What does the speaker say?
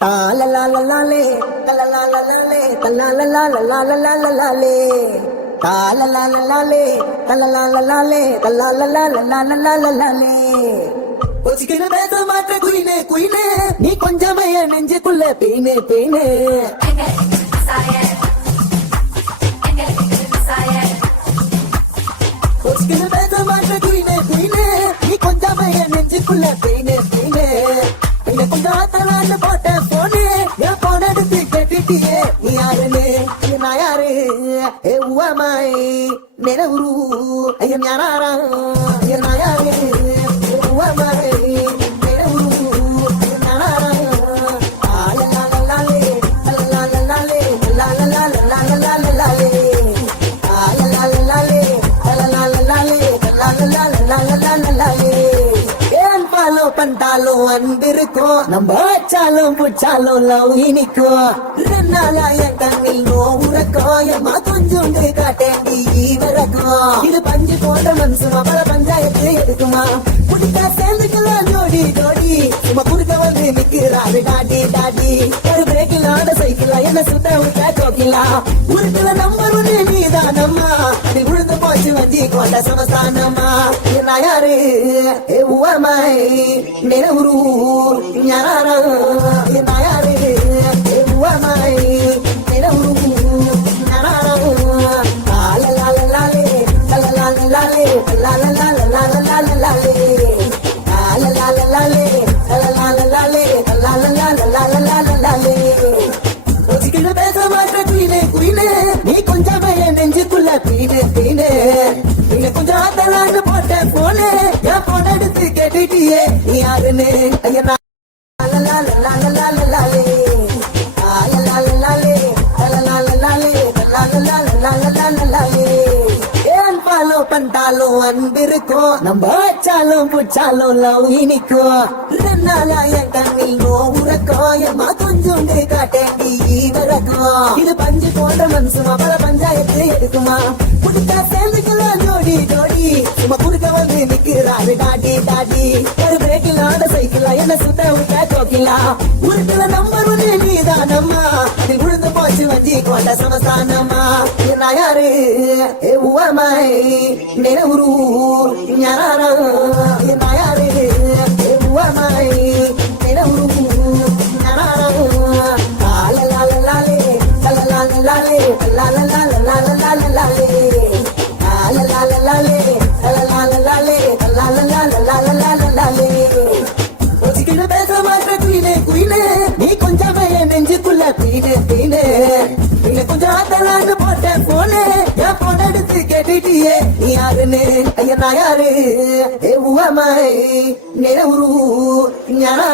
La la la la la le, la la la la la le, la la la la la la la la la le. La la la la la le, la la la la la le, la la la la la la la la le. கொச்சிக்கிற பேச மாற்ற குயினே குயினே நீ கொஞ்சமே நெஞ்சுக்குள்ள பெயினே பெயினே கொச்சிக்கிற பேச மாற்ற குயினே குயினே நீ கொஞ்சமே நெஞ்சுக்குள்ள பெயினே பெயினே என்ன கொஞ்சம் ஆத்தலான்னு போட்ட போனே என் போன எடுத்து கேட்டுட்டியே நீ யாருன்னு நான் யாரு ஏ உவமாய் நிலவுரு ஐயம் யாரா நான் யாரு பண்டாலும் அன்பிருக்கும் நம்ம வச்சாலும் புச்சாலும் லவ் இனிக்கும் 2 நாளா என் கண்ணில் நோ உறக்கும் எம்மா கொஞ்சோண்டு காட்டேண்டி வரக்கும் இது பஞ்சு போன்ற மனுஷமா பல பஞ்சாயத்து எடுக்குமா புடிக்கா சேர்ந்துக்கலாம் ஜோடி ஜோடி சும்மா குறுக்க வந்து நிக்கிறாரு டாடி டாடி ஒரு பிரேக்கில் ஆட சைக்கிளா என்ன சுத்த விட்டா கோக்கிலா உருட்டுல நம்பர் 1 நீதானம்மா அது விழுந்து போச்சு வஞ்சி கோட்ட சமஸ்தானம்மா நான் யாரு உவமாய் நிலவுரு ஞானா நான் யாரு உவமாய் நிலவுரு ஞானா லாலே லாலே பேச மாற்ற குயிலே குயிலே நீ கொஞ்சம் நெஞ்சுக்குள்ள பீனே பீனே கொஞ்சம் ஆத்தலான்னு போட்ட போனே என் போன எடுத்து கேட்டுட்டியே நீ யாருன்னு ஐயா பண்டாலும் அன்பிருக்கும் நம்ம வச்சாலும் புச்சாலும் லவ் இனிக்கும் 2 நாளா என் கண்ணில் நோ உறக்கும் எம்மா கொஞ்சோண்டு காட்டேண்டி வரக்கும் இது பஞ்சு போன்ற மனுஷமா பல பஞ்சாயத்து எடுக்குமா புடிக்கா சேர்ந்துக்கலாம் ஜோடி ஜோடி சும்மா குறுக்க வந்து நிக்கிறாரு டாடி டாடி ஒரு பிரேக்கில் ஆட சைக்கிளா என்ன சுத்த விட்டா கோக்கிலா உருட்டுல நம்பர் 1 நீதானம்மா அது விழுந்து போச்சு வஞ்சி கோட்ட சமஸ்தானம்மா நான் யாரு உவமாய் நிலவுரு ஞானா நான் யாரு உவமாய் நிலவுரு ஞானா லாலே பேச மாற்ற குயிலே குயிலே நீ கொஞ்சம் நெஞ்சுக்குள்ள பீனே பீனே கொஞ்சம் ஆத்தலான்னு போட்ட போனே என் போன எடுத்து கேட்டுட்டியே நீ யாருன்னு ஐயா நான் யாரு உவமாய் நிலவுரு ஞானா